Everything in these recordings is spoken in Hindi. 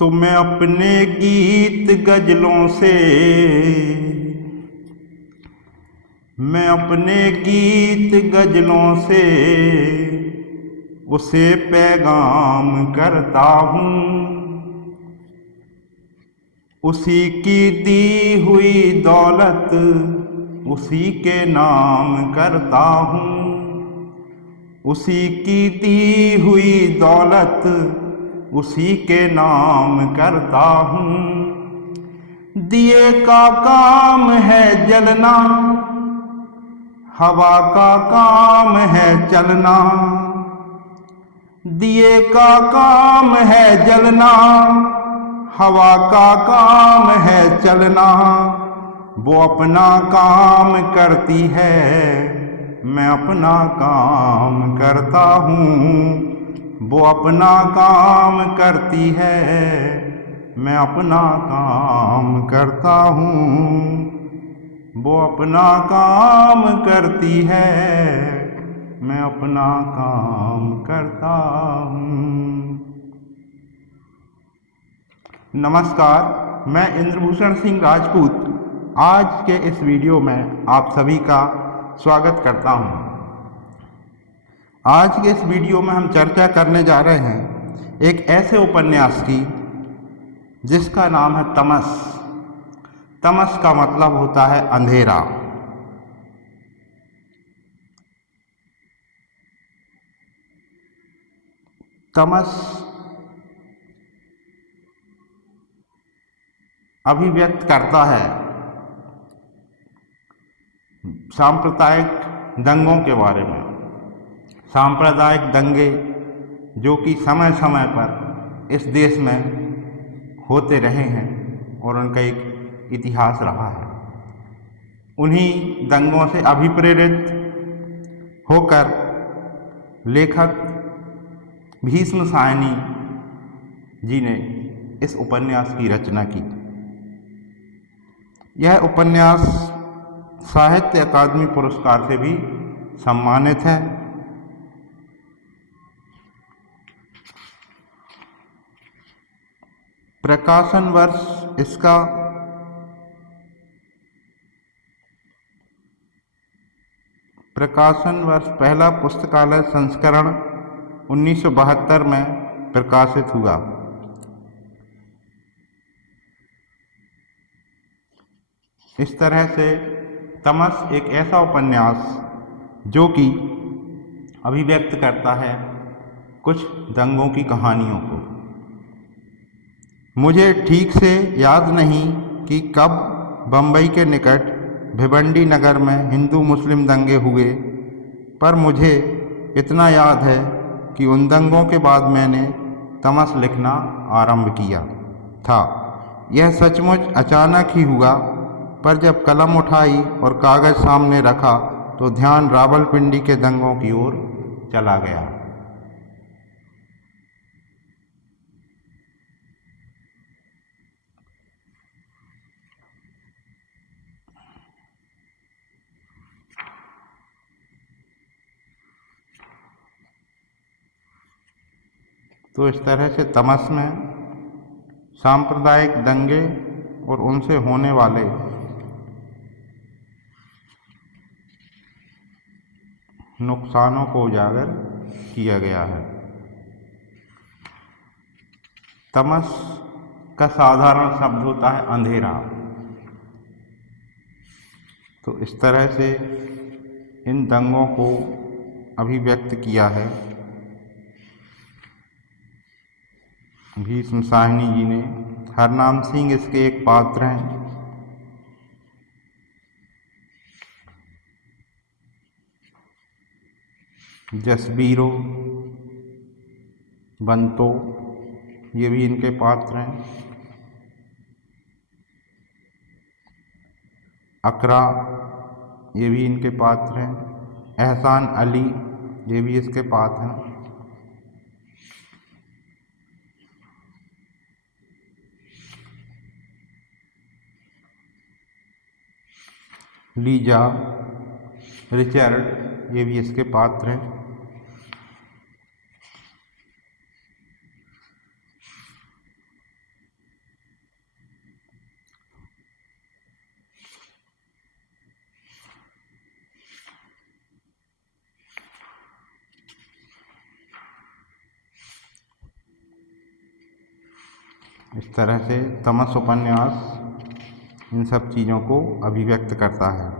तो मैं अपने गीत गजलों से, मैं अपने गीत गजलों से उसे पैगाम करता हूँ। उसी की दी हुई दौलत उसी के नाम करता हूँ। उसी की दी हुई दौलत उसी के नाम करता हूँ। दिए का काम है जलना, हवा का काम है चलना। दिए का काम है जलना, हवा का काम है चलना। वो अपना काम करती है, मैं अपना काम करता हूँ। वो अपना काम करती है, मैं अपना काम करता हूँ। वो अपना काम करती है, मैं अपना काम करता हूँ। नमस्कार, मैं इंद्रभूषण सिंह राजपूत आज के इस वीडियो में आप सभी का स्वागत करता हूँ। आज के इस वीडियो में हम चर्चा करने जा रहे हैं एक ऐसे उपन्यास की जिसका नाम है तमस। तमस का मतलब होता है अंधेरा। तमस अभिव्यक्त करता है सांप्रदायिक दंगों के बारे में। सांप्रदायिक दंगे जो कि समय समय पर इस देश में होते रहे हैं और उनका एक इतिहास रहा है। उन्हीं दंगों से अभिप्रेरित होकर लेखक भीष्म साहनी जी ने इस उपन्यास की रचना की। यह उपन्यास साहित्य अकादमी पुरस्कार से भी सम्मानित है। प्रकाशन वर्ष इसका पहला पुस्तकालय संस्करण 1972 में प्रकाशित हुआ। इस तरह से तमस एक ऐसा उपन्यास जो कि अभिव्यक्त करता है कुछ दंगों की कहानियों को। मुझे ठीक से याद नहीं कि कब बम्बई के निकट भिवंडी नगर में हिंदू मुस्लिम दंगे हुए, पर मुझे इतना याद है कि उन दंगों के बाद मैंने तमस लिखना आरंभ किया था। यह सचमुच अचानक ही हुआ, पर जब कलम उठाई और कागज़ सामने रखा तो ध्यान रावलपिंडी के दंगों की ओर चला गया। तो इस तरह से तमस में सांप्रदायिक दंगे और उनसे होने वाले नुकसानों को उजागर किया गया है। तमस का साधारण शब्द होता है अंधेरा। तो इस तरह से इन दंगों को अभिव्यक्त किया है भीष्म साहनी जी ने। हरनाम सिंह इसके एक पात्र हैं। जसबीरो, बंतो, ये भी इनके पात्र हैं। अकरा, ये भी इनके पात्र हैं। एहसान अली, ये भी इसके पात्र हैं। लीजा, रिचर्ड, ये भी इसके पात्र हैं। इस तरह से तमस उपन्यास इन सब चीज़ों को अभिव्यक्त करता है।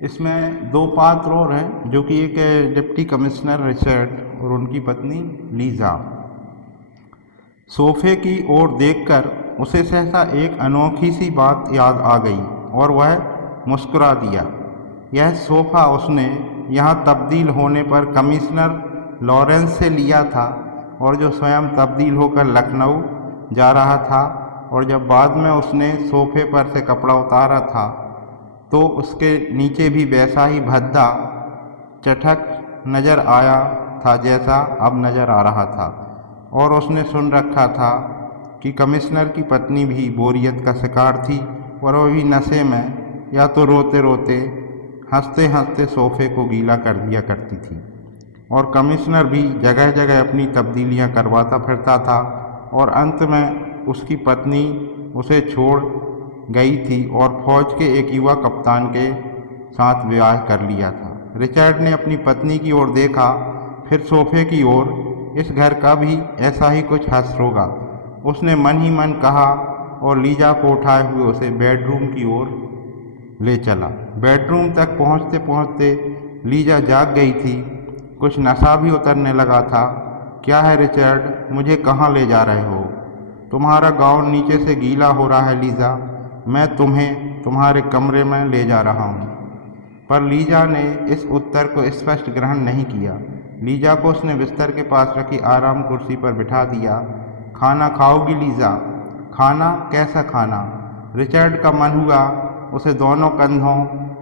इसमें दो पात्र और हैं, जो कि एक है डिप्टी कमिश्नर रिचर्ड और उनकी पत्नी लीजा। सोफे की ओर देखकर उसे सहसा एक अनोखी सी बात याद आ गई और वह मुस्कुरा दिया। यह सोफ़ा उसने यहाँ तब्दील होने पर कमिश्नर लॉरेंस से लिया था और जो स्वयं तब्दील होकर लखनऊ जा रहा था, और जब बाद में उसने सोफे पर से कपड़ा उतारा था तो उसके नीचे भी वैसा ही भद्दा चटक नज़र आया था जैसा अब नज़र आ रहा था। और उसने सुन रखा था कि कमिश्नर की पत्नी भी बोरियत का शिकार थी और वह भी नशे में या तो रोते रोते हंसते हंसते सोफे को गीला कर दिया करती थी। और कमिश्नर भी जगह जगह अपनी तब्दीलियां करवाता फिरता था और अंत में उसकी पत्नी उसे छोड़ गई थी और फौज के एक युवा कप्तान के साथ विवाह कर लिया था। रिचर्ड ने अपनी पत्नी की ओर देखा, फिर सोफे की ओर। इस घर का भी ऐसा ही कुछ हश्र होगा, उसने मन ही मन कहा और लीजा को उठाए हुए उसे बेडरूम की ओर ले चला। बेडरूम तक पहुंचते पहुंचते लीजा जाग गई थी, कुछ नशा भी उतरने लगा था। क्या है रिचर्ड, मुझे कहाँ ले जा रहे हो? तुम्हारा गाउन नीचे से गीला हो रहा है लीजा, मैं तुम्हें तुम्हारे कमरे में ले जा रहा हूँ। पर लीजा ने इस उत्तर को स्पष्ट ग्रहण नहीं किया। लीजा को उसने बिस्तर के पास रखी आराम कुर्सी पर बिठा दिया। खाना खाओगी लीजा? खाना? कैसा खाना? रिचर्ड का मन हुआ उसे दोनों कंधों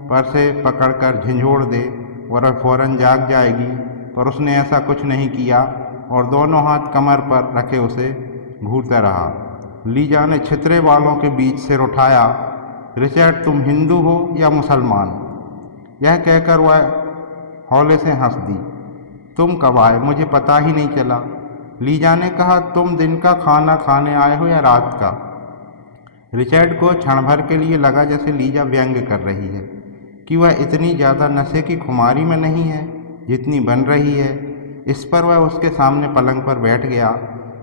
पर से पकड़कर झंझोड़ दे और वह फौरन जाग जाएगी, पर उसने ऐसा कुछ नहीं किया और दोनों हाथ कमर पर रखे उसे घूरता रहा। लीजा ने छितरे वालों के बीच सिर उठाया। रिचर्ड, तुम हिंदू हो या मुसलमान? यह कहकर वह हौले से हंस दी। तुम कब आए? मुझे पता ही नहीं चला। लीजा ने कहा, तुम दिन का खाना खाने आए हो या रात का? रिचर्ड को क्षण भर के लिए लगा जैसे लीजा व्यंग कर रही है, कि वह इतनी ज़्यादा नशे की खुमारी में नहीं है जितनी बन रही है। इस पर वह उसके सामने पलंग पर बैठ गया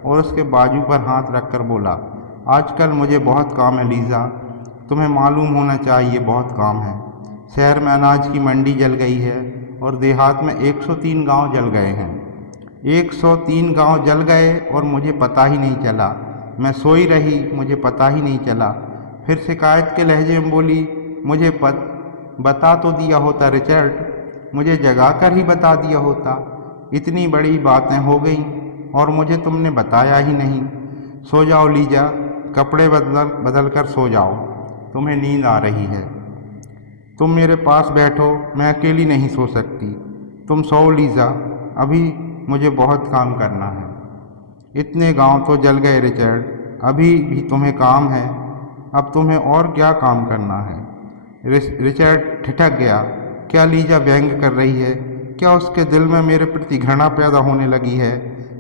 और उसके बाजू पर हाथ रखकर बोला, आजकल मुझे बहुत काम है लीजा, तुम्हें मालूम होना चाहिए, बहुत काम है। शहर में अनाज की मंडी जल गई है और देहात में 103 गांव जल गए हैं। 103 गांव जल गए और मुझे पता ही नहीं चला। मैं सोई रही, मुझे पता ही नहीं चला। फिर शिकायत के लहजे में बोली, मुझे बता तो दिया होता रिचर्ड, मुझे जगा कर ही बता दिया होता। इतनी बड़ी बातें हो गई और मुझे तुमने बताया ही नहीं। सो जाओ लीजा, कपड़े बदल कर सो जाओ, तुम्हें नींद आ रही है। तुम मेरे पास बैठो, मैं अकेली नहीं सो सकती। तुम सो लीजा, अभी मुझे बहुत काम करना है। इतने गांव तो जल गए रिचर्ड, अभी भी तुम्हें काम है, अब तुम्हें और क्या काम करना है? रिचर्ड ठिठक गया। क्या लीजा व्यंग कर रही है? क्या उसके दिल में मेरे प्रति घृणा पैदा होने लगी है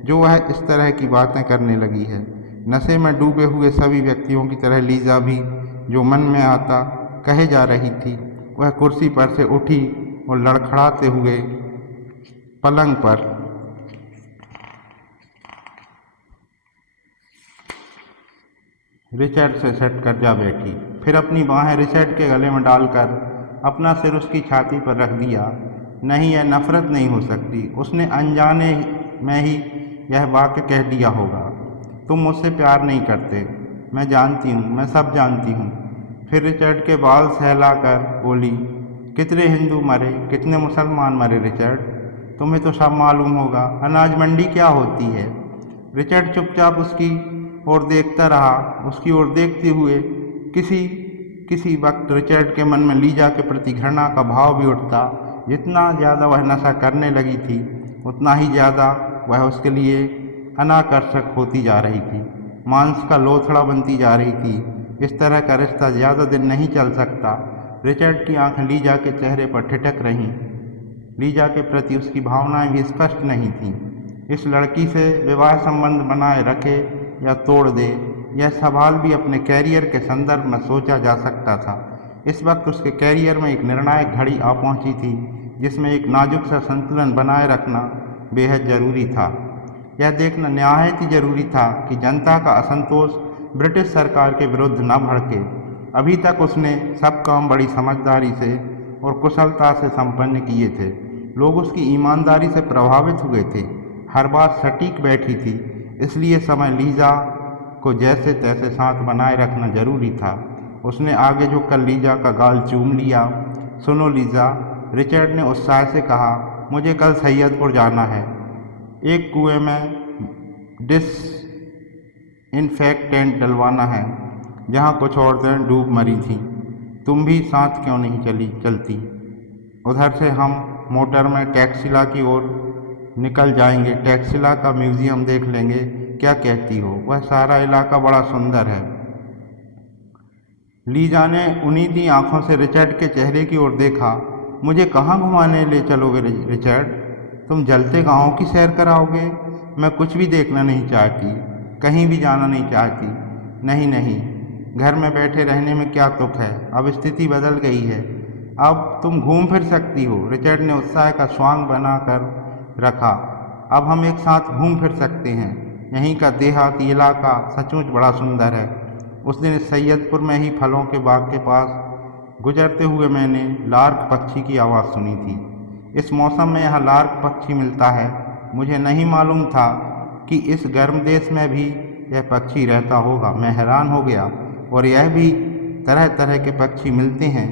जो वह इस तरह की बातें करने लगी है? नशे में डूबे हुए सभी व्यक्तियों की तरह लीजा भी जो मन में आता कहे जा रही थी। वह कुर्सी पर से उठी और लड़खड़ाते हुए पलंग पर रिचर्ड से सट कर जा बैठी। फिर अपनी बाहें रिचर्ड के गले में डालकर अपना सिर उसकी छाती पर रख दिया। नहीं, यह नफरत नहीं हो सकती, उसने अनजाने में ही यह वाक्य कह दिया होगा। तुम मुझसे प्यार नहीं करते, मैं जानती हूँ, मैं सब जानती हूँ। फिर रिचर्ड के बाल सहलाकर बोली, कितने हिंदू मरे, कितने मुसलमान मरे रिचर्ड, तुम्हें तो सब मालूम होगा। अनाज मंडी क्या होती है। रिचर्ड चुपचाप उसकी ओर देखता रहा। उसकी ओर देखते हुए किसी वक्त रिचर्ड के मन में लीजा के प्रति घृणा का भाव भी उठता। जितना ज़्यादा वह नशा करने लगी थी उतना ही ज़्यादा वह उसके लिए अनाकर्षक होती जा रही थी, मांस का लोथड़ा बनती जा रही थी। इस तरह का रिश्ता ज़्यादा दिन नहीं चल सकता। रिचर्ड की आंखें लीजा के चेहरे पर ठिठक रहीं। लीजा के प्रति उसकी भावनाएं भी स्पष्ट नहीं थीं। इस लड़की से विवाह संबंध बनाए रखे या तोड़ दे, यह सवाल भी अपने कैरियर के संदर्भ में सोचा जा सकता था। इस वक्त उसके कैरियर में एक निर्णायक घड़ी आ पहुंची थी जिसमें एक नाजुक सा संतुलन बनाए रखना बेहद ज़रूरी था। यह देखना निहायत ही जरूरी था कि जनता का असंतोष ब्रिटिश सरकार के विरुद्ध न भड़के। अभी तक उसने सब काम बड़ी समझदारी से और कुशलता से संपन्न किए थे। लोग उसकी ईमानदारी से प्रभावित हुए थे। हर बात सटीक बैठी थी, इसलिए समय लीजा को जैसे तैसे साथ बनाए रखना जरूरी था। उसने आगे झुककर लीजा का गाल चूम लिया। सुनो लीजा, रिचर्ड ने उत्साह से कहा, मुझे कल सैयदपुर जाना है। एक कुएं में डिसइंफेक्टेंट डलवाना है जहाँ कुछ औरतें डूब मरी थीं। तुम भी साथ क्यों नहीं चलती। उधर से हम मोटर में टैक्सिला की ओर निकल जाएंगे। टैक्सिला का म्यूजियम देख लेंगे, क्या कहती हो। वह सारा इलाका बड़ा सुंदर है। लीजा ने उन्नीदी आंखों से रिचर्ड के चेहरे की ओर देखा। मुझे कहाँ घुमाने ले चलोगे रिचर्ड। तुम जलते गाँव की सैर कराओगे। मैं कुछ भी देखना नहीं चाहती, कहीं भी जाना नहीं चाहती। नहीं नहीं, घर में बैठे रहने में क्या तुक है। अब स्थिति बदल गई है, अब तुम घूम फिर सकती हो। रिचर्ड ने उत्साह का स्वांग बनाकर रखा। अब हम एक साथ घूम फिर सकते हैं। यहीं का देहाती इलाका सचमुच बड़ा सुंदर है। उस दिन सैयदपुर में ही फलों के बाग के पास गुजरते हुए मैंने लार्क पक्षी की आवाज़ सुनी थी। इस मौसम में यहाँ लार्क पक्षी मिलता है। मुझे नहीं मालूम था कि इस गर्म देश में भी यह पक्षी रहता होगा। मैं हैरान हो गया। और यह भी तरह तरह के पक्षी मिलते हैं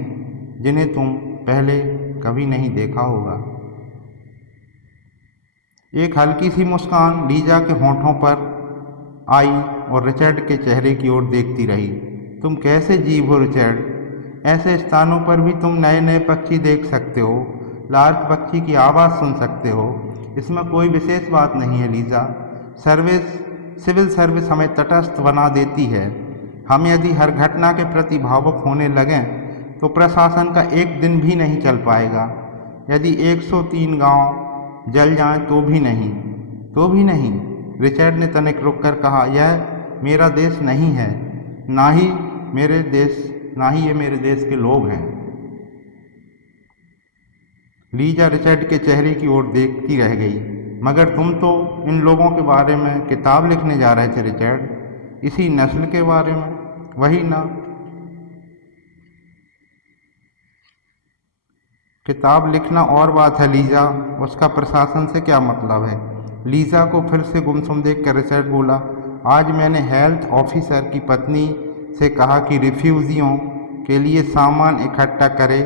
जिन्हें तुम पहले कभी नहीं देखा होगा। एक हल्की सी मुस्कान लीजा के होठों पर आई और रिचर्ड के चेहरे की ओर देखती रही। तुम कैसे जीव हो रिचर्ड। ऐसे स्थानों पर भी तुम नए नए पक्षी देख सकते हो, लार्क पक्षी की आवाज़ सुन सकते हो। इसमें कोई विशेष बात नहीं है लीजा। सिविल सर्विस हमें तटस्थ बना देती है। हम यदि हर घटना के प्रति भावुक होने लगें तो प्रशासन का एक दिन भी नहीं चल पाएगा। यदि 103 गांव जल जाएं तो भी नहीं। रिचर्ड ने तनिक रुककर कहा, यह मेरा देश नहीं है, ना ही ये मेरे देश के लोग हैं। लीजा रिचर्ड के चेहरे की ओर देखती रह गई। मगर तुम तो इन लोगों के बारे में किताब लिखने जा रहे थे रिचर्ड, इसी नस्ल के बारे में, वही ना। किताब लिखना और बात है लीजा, उसका प्रशासन से क्या मतलब है। लीजा को फिर से गुमसुम देखकर रिचर्ड बोला, आज मैंने हेल्थ ऑफिसर की पत्नी से कहा कि रिफ्यूजियों के लिए सामान इकट्ठा करे।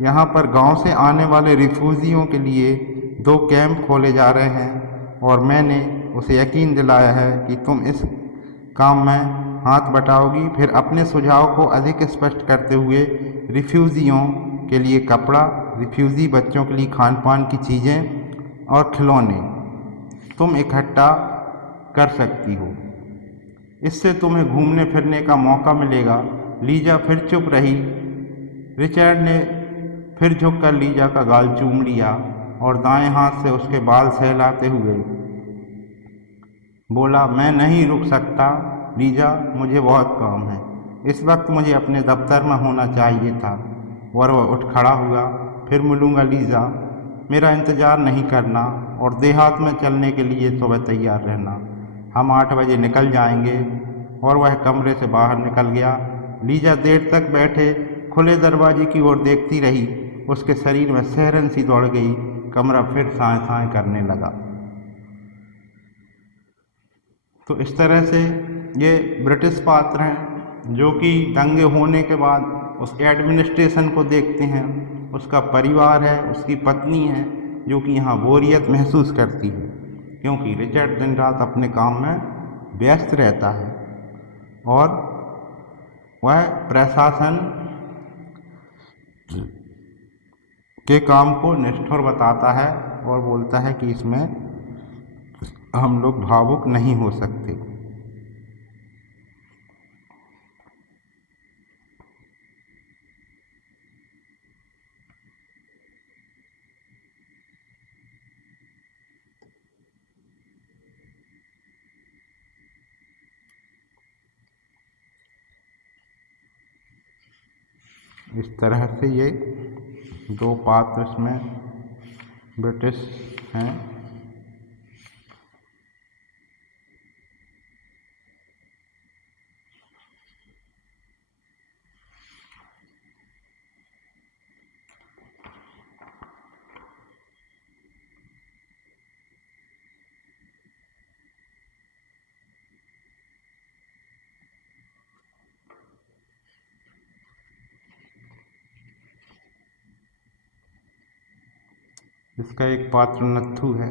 यहाँ पर गांव से आने वाले रिफ्यूजियों के लिए 2 कैंप खोले जा रहे हैं और मैंने उसे यकीन दिलाया है कि तुम इस काम में हाथ बटाओगी। फिर अपने सुझाव को अधिक स्पष्ट करते हुए, रिफ्यूजियों के लिए कपड़ा, रिफ्यूजी बच्चों के लिए खान पान की चीज़ें और खिलौने तुम इकट्ठा कर सकती हो। इससे तुम्हें घूमने फिरने का मौका मिलेगा। लीजा फिर चुप रही। रिचर्ड ने फिर झुककर लीजा का गाल चूम लिया और दाएं हाथ से उसके बाल सहलाते हुए बोला, मैं नहीं रुक सकता लीजा, मुझे बहुत काम है। इस वक्त मुझे अपने दफ्तर में होना चाहिए था। और वह उठ खड़ा हुआ। फिर मिलूँगा लीजा, मेरा इंतज़ार नहीं करना और देहात में चलने के लिए सुबह तैयार रहना। हम 8 बजे निकल जाएंगे। और वह कमरे से बाहर निकल गया। लीजा देर तक बैठे खुले दरवाजे की ओर देखती रही। उसके शरीर में सिहरन सी दौड़ गई। कमरा फिर साए साए करने लगा। तो इस तरह से ये ब्रिटिश पात्र हैं जो कि दंगे होने के बाद उस एडमिनिस्ट्रेशन को देखते हैं उसका परिवार है, उसकी पत्नी है, जो कि यहाँ बोरियत महसूस करती है, क्योंकि रिचर्ड दिन रात अपने काम में व्यस्त रहता है और वह प्रशासन के काम को निष्ठुर बताता है और बोलता है कि इसमें हम लोग भावुक नहीं हो सकते। इस तरह से ये दो पात्र इसमें ब्रिटिश हैं। इसका एक पात्र नत्थू है।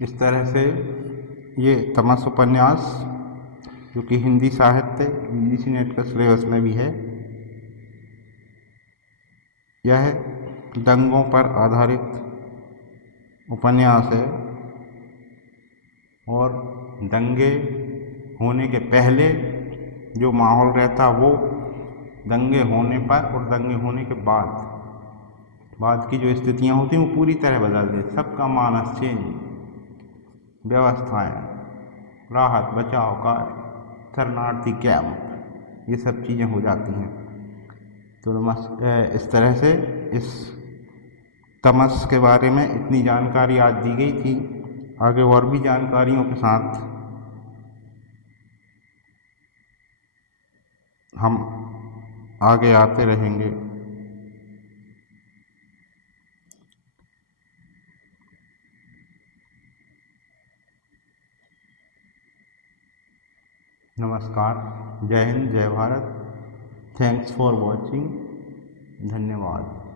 इस तरह से ये तमस उपन्यास, जो कि हिंदी साहित्य UGC नेट का सिलेबस में भी है, यह दंगों पर आधारित उपन्यास है और दंगे होने के पहले जो माहौल रहता वो दंगे होने पर और दंगे होने के बाद की जो स्थितियाँ होती हैं वो पूरी तरह बदल देती। सबका मानस चेंज, व्यवस्थाएं, राहत बचाव कार्य, शरणार्थी कैंप, ये सब चीज़ें हो जाती हैं। तो इस तरह से इस तमस के बारे में इतनी जानकारी आज दी गई थी। आगे और भी जानकारियों के साथ हम आगे आते रहेंगे। नमस्कार, जय हिंद, जय भारत। Thanks for watching. धन्यवाद।